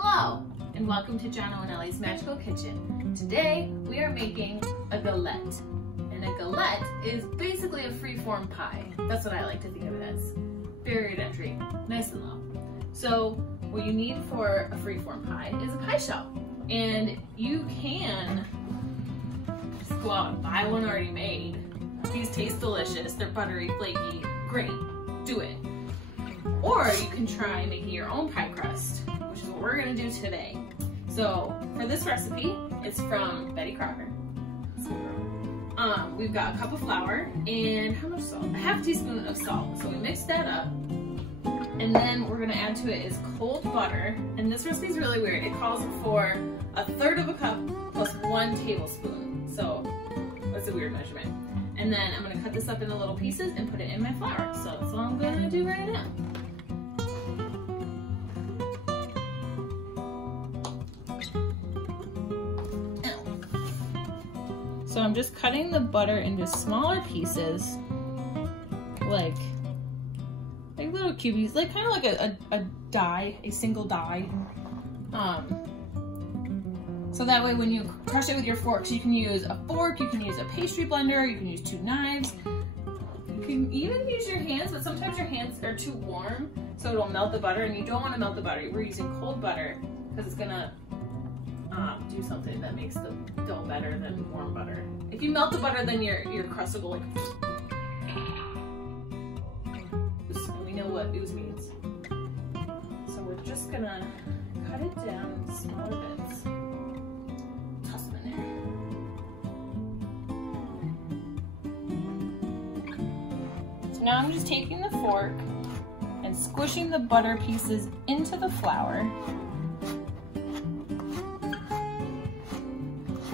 Hello, and welcome to Jono and Ellie's Magical Kitchen. Today, we are making a galette. And a galette is basically a free-form pie. That's what I like to think of it as. Barrier entry, nice and low. So, what you need for a free-form pie is a pie shell. And you can just go out and buy one already made. These taste delicious, they're buttery, flaky, great, do it. Or you can try making your own pie crust, which is what we're gonna do today. So for this recipe, it's from Betty Crocker. We've got a cup of flour and how much salt? A half teaspoon of salt. So we mix that up. And then we're gonna add to it is cold butter. And this recipe is really weird. It calls for 1/3 of a cup plus 1 tablespoon. So that's a weird measurement. And then I'm gonna cut this up into little pieces and put it in my flour. So that's all I'm gonna do right now. So I'm just cutting the butter into smaller pieces, like little cubies, like kind of like a die, a single die. So that way when you crush it with your forks, you can use a fork, you can use a pastry blender, you can use 2 knives. You can even use your hands, but sometimes your hands are too warm, so it'll melt the butter, and you don't want to melt the butter. We're using cold butter because it's gonna do something that makes the dough better than warm butter. If you melt the butter, then your crust will go like, and we know what ooze means. So we're just gonna cut it down in smaller bits. Toss them in there. So now I'm just taking the fork and squishing the butter pieces into the flour.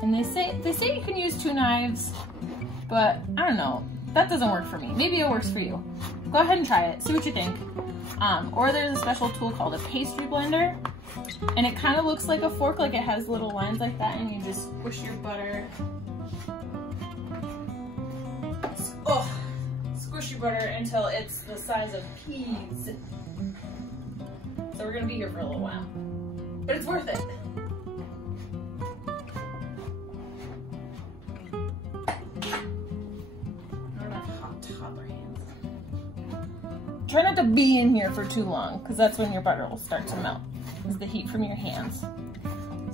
And they say you can use 2 knives, but I don't know. That doesn't work for me. Maybe it works for you. Go ahead and try it. See what you think. Or there's a special tool called a pastry blender, and it kind of looks like a fork, like it has little lines like that, and you just squish your butter. Oh, squish your butter until it's the size of peas. So we're gonna be here for a little while, but it's worth it. Try not to be in here for too long, because that's when your butter will start to melt, is the heat from your hands.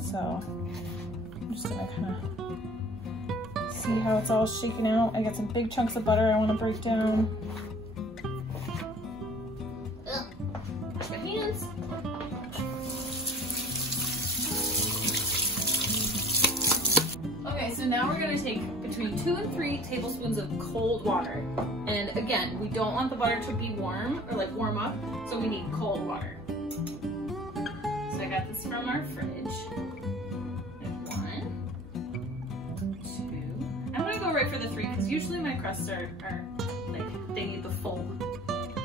So I'm just gonna kind of see how it's all shaking out. I got some big chunks of butter I want to break down. Ugh. Wash my hands. Okay, so now we're gonna take between 2 and 3 tablespoons of cold water. And again, we don't want the butter to be warm or like warm up, so we need cold water. So I got this from our fridge. And 1, 2. I'm gonna go right for the 3 because usually my crusts are like, they need the full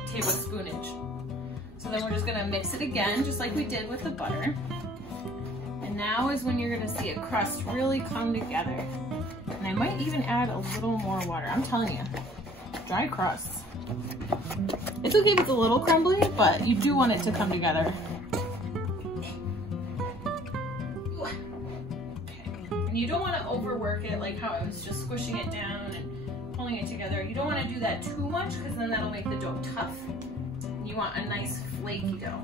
tablespoonage. So then we're just gonna mix it again, just like we did with the butter. And now is when you're gonna see a crust really come together. And I might even add a little more water. I'm telling you, dry crusts. It's okay if it's a little crumbly, but you do want it to come together. Okay. And you don't want to overwork it like how I was just squishing it down and pulling it together. You don't want to do that too much because then that'll make the dough tough. You want a nice flaky dough.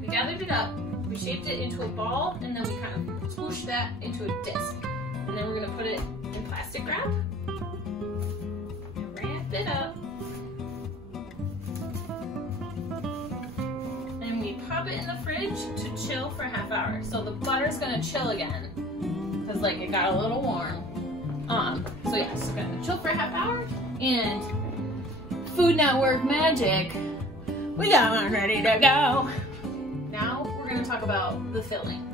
We gathered it up, we shaped it into a ball, and then we kind of swooshed that into a disc. And then we're going to put it in plastic wrap and wrap it up. And we pop it in the fridge to chill for a ½ hour. So the butter's going to chill again because like it got a little warm. So yeah, so we're going to chill for a ½ hour, and Food Network magic, we got one ready to go. Now we're going to talk about the filling.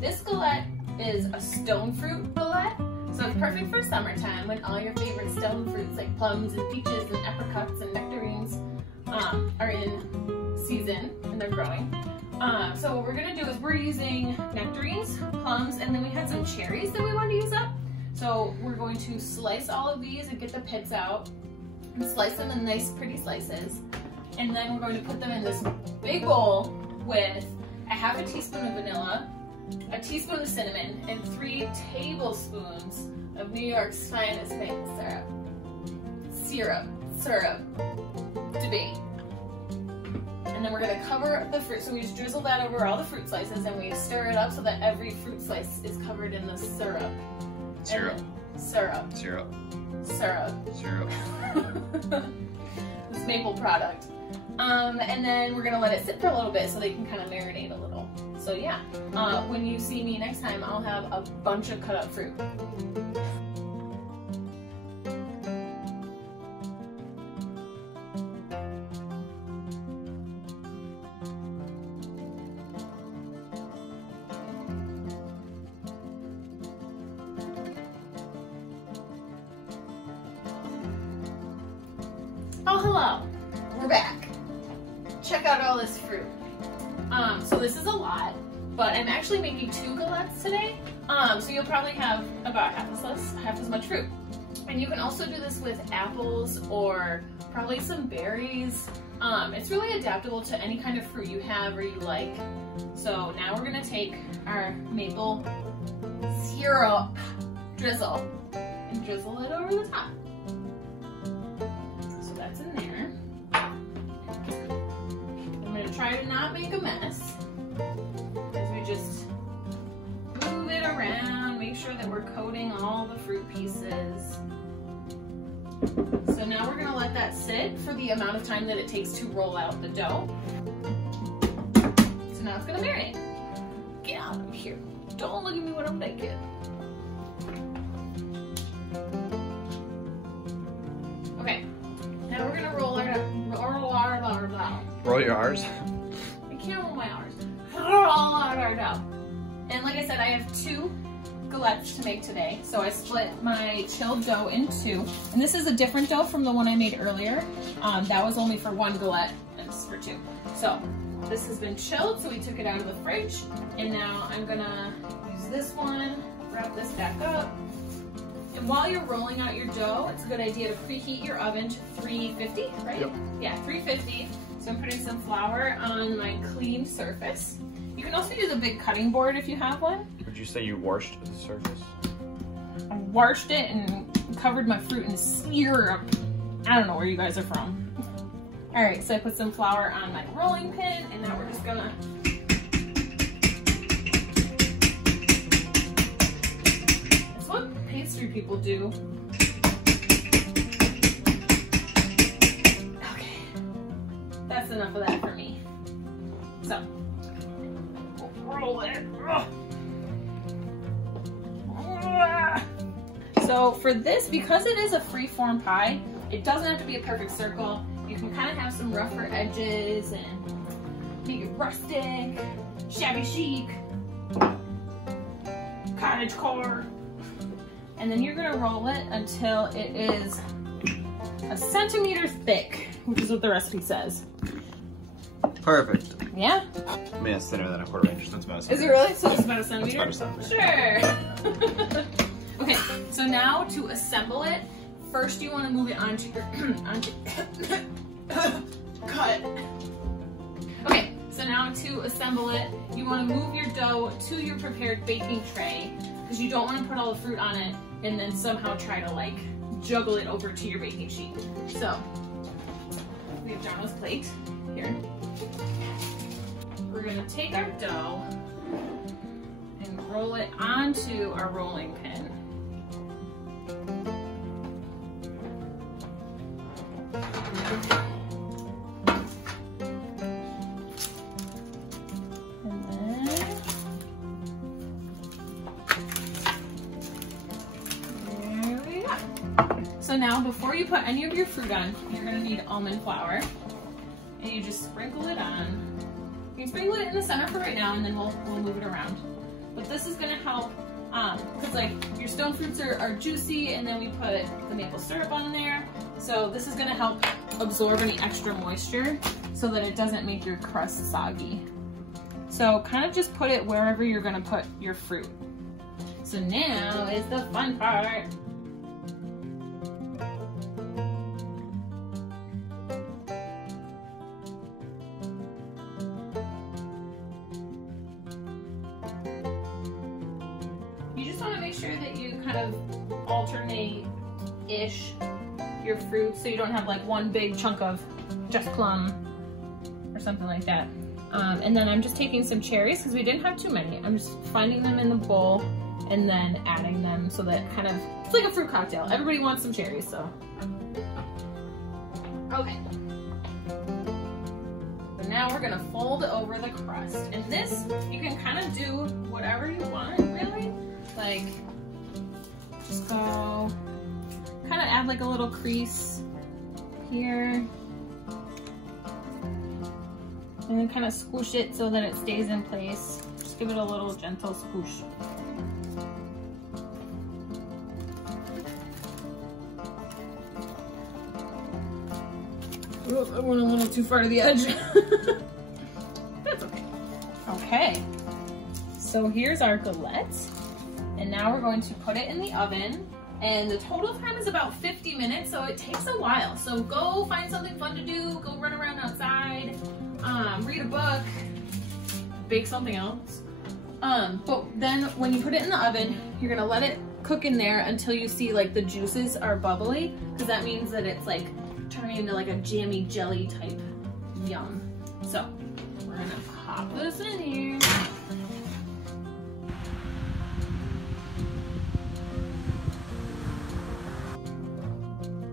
This galette is a stone fruit galette, so it's perfect for summertime when all your favorite stone fruits like plums and peaches and apricots and nectarines are in season and they're growing. So what we're gonna do is we're using nectarines, plums, and then we had some cherries that we wanted to use up. So we're going to slice all of these and get the pits out and slice them in nice pretty slices. And then we're going to put them in this big bowl with a half a teaspoon of vanilla, a teaspoon of cinnamon, and 3 tablespoons of New York's finest maple syrup. Debate. And then we're gonna cover the fruit. So we just drizzle that over all the fruit slices and we stir it up so that every fruit slice is covered in the syrup. Syrup. Syrup. Syrup. Syrup. Syrup. This maple product. And then we're gonna let it sit for a little bit so they can kind of marinate a little. So yeah, when you see me next time, I'll have a bunch of cut up fruit. Oh, hello, we're back. Check out all this fruit. So this is a lot, but I'm actually making 2 galettes today. So you'll probably have about half as much fruit. And you can also do this with apples or probably some berries. It's really adaptable to any kind of fruit you have or you like. So now we're gonna take our maple syrup drizzle and drizzle it over the top. So that's in there. I'm gonna try to not make a mess as we just move it around, make sure that we're coating all the fruit pieces. So now we're gonna let that sit for the amount of time that it takes to roll out the dough. So now it's gonna marinate. Get out of here. Don't look at me when I'm naked. Okay, now we're gonna roll your R's. I can't roll my R's. Roll out our dough. And like I said, I have 2 galettes to make today. So I split my chilled dough in 2. And this is a different dough from the one I made earlier. That was only for 1 galette and this is for 2. So this has been chilled, so we took it out of the fridge. And now I'm gonna use this one, wrap this back up. And while you're rolling out your dough, it's a good idea to preheat your oven to 350, right? Yep. Yeah, 350. So I'm putting some flour on my clean surface. You can also use a big cutting board if you have one. Would you say you washed the surface? I washed it and covered my fruit in syrup. I don't know where you guys are from. All right, so I put some flour on my rolling pin, and now we're just gonna that's what pastry people do. Okay, that's enough of that for me. So roll it. So for this, because it is a free-form pie, it doesn't have to be a perfect circle. You can kind of have some rougher edges and make it rustic, shabby chic, cottagecore. And then you're gonna roll it until it is 1 centimeter thick, which is what the recipe says. Perfect. Yeah? I mean, it's thinner than a quarter inch, so it's about a Is centimeter. it really? So it's about 1 centimeter? It's about a centimeter. Sure. Okay, so now to assemble it, first you want to move it onto your cut. Okay, so now to assemble it, you want to move your dough to your prepared baking tray because you don't want to put all the fruit on it and then somehow try to like juggle it over to your baking sheet. So we have Jono's plate here. We're gonna take our dough and roll it onto our rolling pin. So now, before you put any of your fruit on, you're gonna need almond flour. And you just sprinkle it on. You can sprinkle it in the center for right now, and then we'll move it around. But this is gonna help, because like your stone fruits are juicy, and then we put the maple syrup on there. So this is gonna help absorb any extra moisture so that it doesn't make your crust soggy. So kind of just put it wherever you're gonna put your fruit. So now is the fun part. sure that you kind of alternate-ish your fruits so you don't have like one big chunk of just plum or something like that. And then I'm just taking some cherries because we didn't have too many. I'm just finding them in the bowl and then adding them so that kind of, it's like a fruit cocktail. Everybody wants some cherries, so. Okay. So now we're gonna fold over the crust. And this, you can kind of do whatever you want, really. Like, just go, kind of add like a little crease here. And then kind of squish it so that it stays in place. Just give it a little gentle squish. Oh, I went a little too far to the edge. That's okay. Okay, so here's our galette. And now we're going to put it in the oven. And the total time is about 50 minutes, so it takes a while. So go find something fun to do, go run around outside, read a book, bake something else. But then when you put it in the oven, you're gonna let it cook in there until you see like the juices are bubbly, because that means that it's like turning into like a jammy jelly type yum. So we're gonna pop this in here.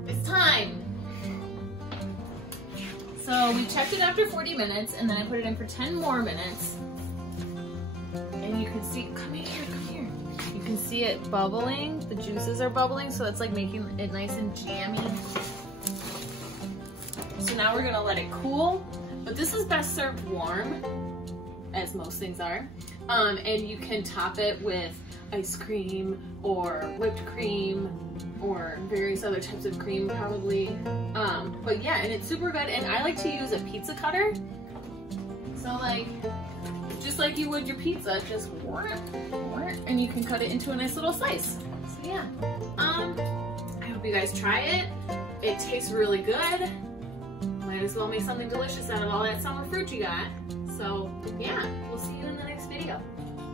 It's time. So we checked it after 40 minutes and then I put it in for 10 more minutes. And you can see, come here. You can see it bubbling. The juices are bubbling, so it's like making it nice and jammy. So now we're gonna let it cool, but this is best served warm, as most things are. And you can top it with ice cream or whipped cream or various other types of cream probably. But yeah, and it's super good. And I like to use a pizza cutter. So like, just like you would your pizza, just and you can cut it into a nice little slice. So yeah, I hope you guys try it. It tastes really good. Might as well make something delicious out of all that summer fruit you got. So yeah, we'll see you in the next video.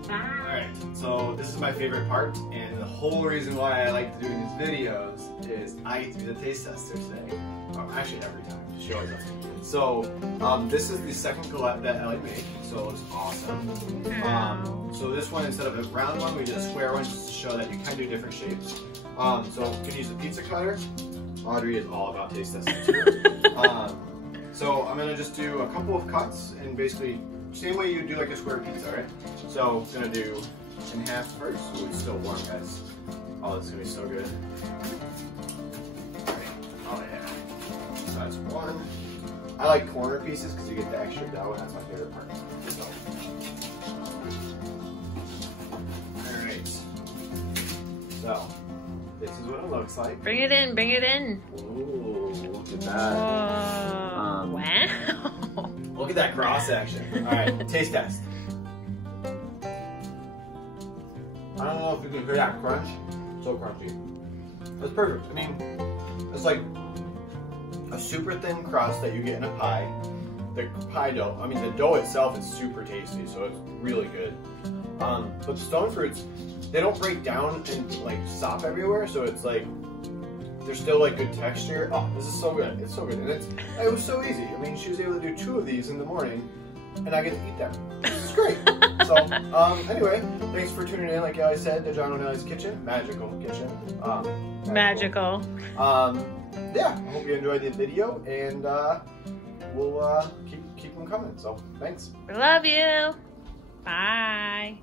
Bye. Alright, so this is my favorite part, and the whole reason why I like doing these videos is I get to be the taste tester today. Actually every time, she always lets me. So this is the second galette that Ellie made, so it's awesome. So this one, instead of a round one, we did a square one just to show that you can do different shapes. So you can use a pizza cutter. Audrey is all about taste testing too. So I'm gonna just do a couple of cuts and basically same way you do like a square pizza, right? So I'm gonna do in half first. Ooh, it's still warm, guys. Oh, it's gonna be so good. Okay. Oh yeah. So that's one. I like corner pieces because you get the extra dough, and that's my favorite part. So. All right. So this is what it looks like. Bring it in, bring it in. Ooh, look at that. Wow. Look at that cross section. All right, taste test. I don't know if you can hear that crunch. So crunchy. That's perfect. I mean, it's like a super thin crust that you get in a pie. The pie dough, I mean, the dough itself is super tasty, so it's really good. But the stone fruits, they don't break down and like sop everywhere, so it's like there's still like good texture. Oh, this is so good. It's so good. And it was so easy. I mean, she was able to do 2 of these in the morning and I get to eat them. This is great. So, anyway, thanks for tuning in. Like I said, to Jono and Ellie's kitchen. Magical kitchen. Magical. Yeah, I hope you enjoyed the video and we'll keep them coming. So, thanks. We love you. Bye.